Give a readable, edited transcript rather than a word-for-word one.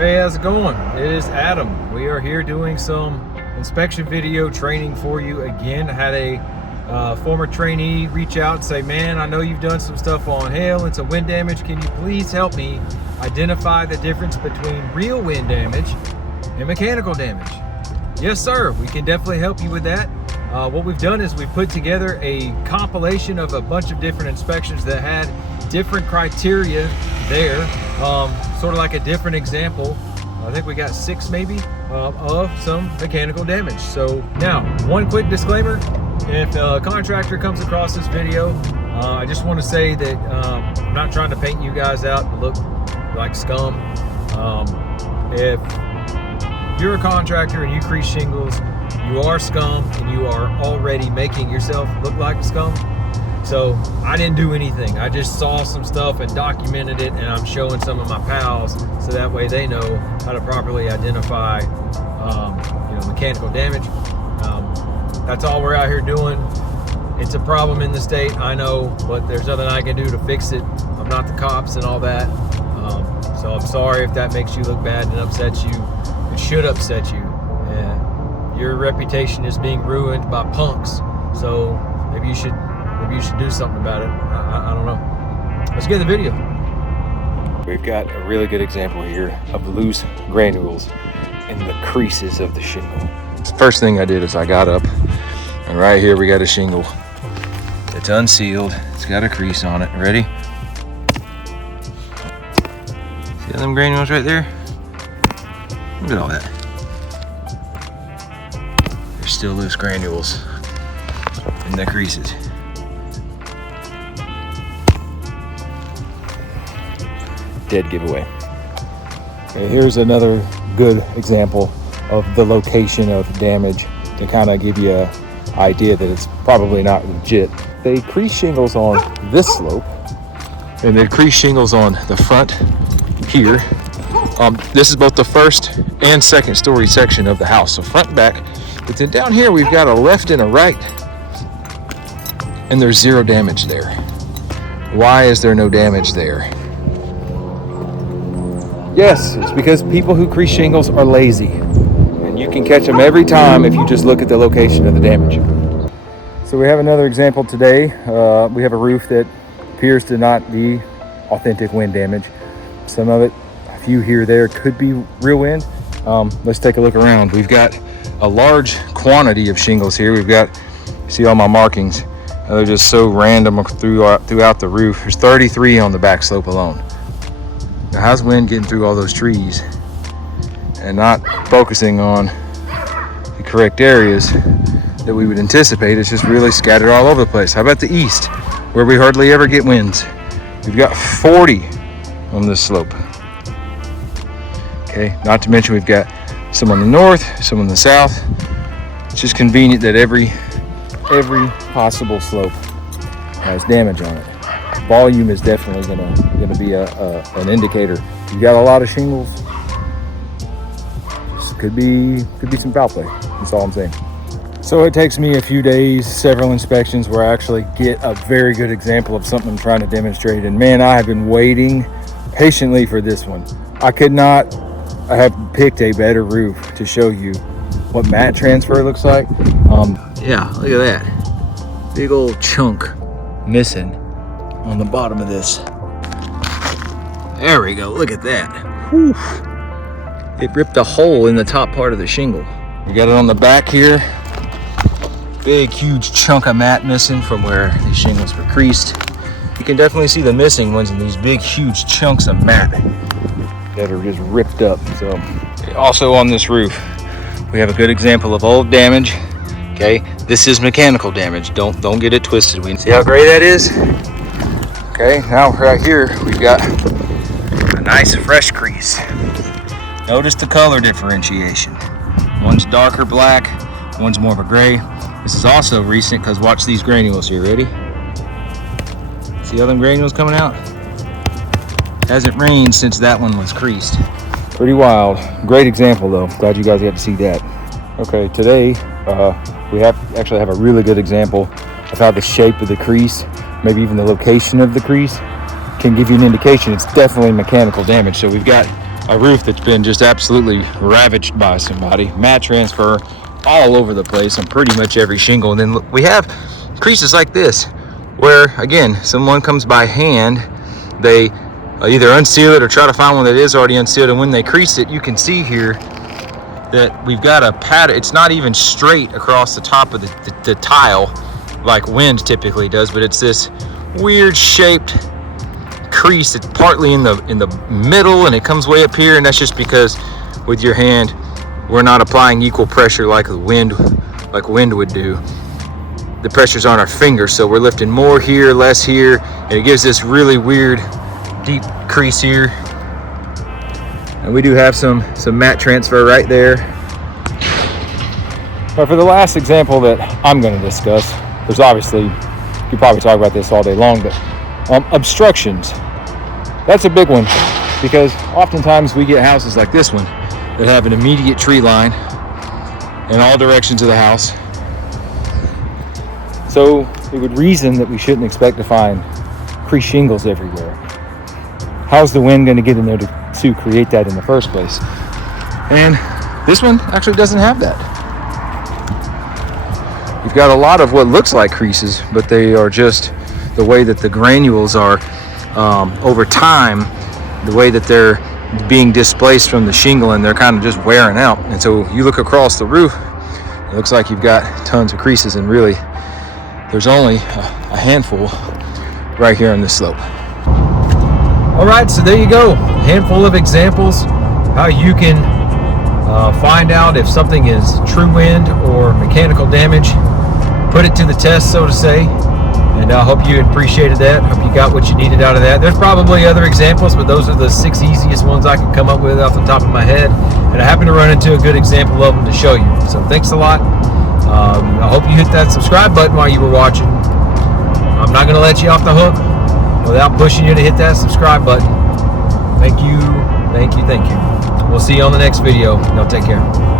Hey, how's it going? It is Adam. We are here doing some inspection video training for you again. I had a former trainee reach out and say, man, I know you've done some stuff on hail and some wind damage. Can you please help me identify the difference between real wind damage and mechanical damage? Yes, sir. We can definitely help you with that. What we've done is we've put together a compilation of a bunch of different inspections that had different criteria there, sort of like a different example. I think we got 6 maybe of some mechanical damage. So now, one quick disclaimer: if a contractor comes across this video, I just want to say that I'm not trying to paint you guys out to look like scum. If you're a contractor and you crease shingles, you are scum and you are already making yourself look like scum. So I didn't do anything. I just saw some stuff and documented it, and I'm showing some of my pals so that way they know how to properly identify mechanical damage. That's all we're out here doing. It's a problem in the state, I know, but there's nothing I can do to fix it. I'm not the cops and all that. So I'm sorry if that makes you look bad and upsets you. It should upset you. Your reputation is being ruined by punks. So maybe you should do something about it. I don't know. Let's get the video. We've got a really good example here of loose granules in the creases of the shingle. First thing I did is I got up, and right here we got a shingle. It's unsealed. It's got a crease on it. Ready? See them granules right there? Look at all that. There's still loose granules in the creases. Dead giveaway. Okay, here's another good example of the location of damage to kind of give you an idea that it's probably not legit. They crease shingles on this slope, and they crease shingles on the front here. This is both the first and second story section of the house, so front and back. But then down here we've got a left and a right, and there's zero damage there. Why is there no damage there? Yes, it's because people who crease shingles are lazy, and you can catch them every time if you just look at the location of the damage. So we have another example today. We have a roof that appears to not be authentic wind damage. Some of it, a few here or there, could be real wind. Let's take a look around. We've got a large quantity of shingles here. We've got, see all my markings. They're just so random throughout the roof. There's 33 on the back slope alone. Now, how's wind getting through all those trees and not focusing on the correct areas that we would anticipate? It's just really scattered all over the place. How about the east, where we hardly ever get winds? We've got 40 on this slope. Okay, not to mention we've got some on the north, some on the south. It's just convenient that every possible slope has damage on it. Volume is definitely gonna be an indicator. You got a lot of shingles, this could be some foul play. That's all I'm saying. So it takes me a few days, several inspections, where I actually get a very good example of something I'm trying to demonstrate. And man, I have been waiting patiently for this one. I could not have picked a better roof to show you what mat transfer looks like. Yeah, look at that. Big old chunk missing on the bottom of this. There we go, look at that. Whew. It ripped a hole in the top part of the shingle. We got it on the back here. Big, huge chunk of mat missing from where these shingles were creased. You can definitely see the missing ones in these big, huge chunks of mat that are just ripped up. So, also on this roof, we have a good example of old damage. Okay, this is mechanical damage. Don't get it twisted. We see how gray that is. Okay, now right here we've got a nice fresh crease. Notice the color differentiation. One's darker black, one's more of a gray. This is also recent because watch these granules here. Ready? See all them granules coming out? Hasn't rained since that one was creased. Pretty wild. Great example though. Glad you guys got to see that. Okay, today we actually have a really good example of how the shape of the crease, maybe even the location of the crease, can give you an indication it's definitely mechanical damage. So we've got a roof that's been just absolutely ravaged by somebody. Mat transfer all over the place on pretty much every shingle. And then look, we have creases like this where, again, someone comes by hand, they either unseal it or try to find one that is already unsealed, and when they crease it, you can see here that we've got a pattern. It's not even straight across the top of the tile like wind typically does, but it's this weird shaped crease. It's partly in the middle and it comes way up here, and that's just because with your hand we're not applying equal pressure like wind would do. The pressure's on our fingers, so we're lifting more here, less here, and it gives this really weird deep crease here. And we do have some mat transfer right there. But for the last example that I'm going to discuss, there's obviously, you could probably talk about this all day long, but obstructions. That's a big one, because oftentimes we get houses like this one that have an immediate tree line in all directions of the house. So it would reason that we shouldn't expect to find crease shingles everywhere. How's the wind going to get in there to create that in the first place? And this one actually doesn't have that. You've got a lot of what looks like creases, but they are just the way that the granules are over time, the way that they're being displaced from the shingle, and they're kind of just wearing out. And so you look across the roof, it looks like you've got tons of creases, and really there's only a handful right here on this slope. All right, so there you go. A handful of examples how you can find out if something is true wind or mechanical damage. Put it to the test, so to say. And I hope you appreciated that. Hope you got what you needed out of that. There's probably other examples, but those are the 6 easiest ones I could come up with off the top of my head. And I happen to run into a good example of them to show you. So thanks a lot. I hope you hit that subscribe button while you were watching. I'm not going to let you off the hook without pushing you to hit that subscribe button. Thank you, thank you, thank you. We'll see you on the next video. Y'all take care.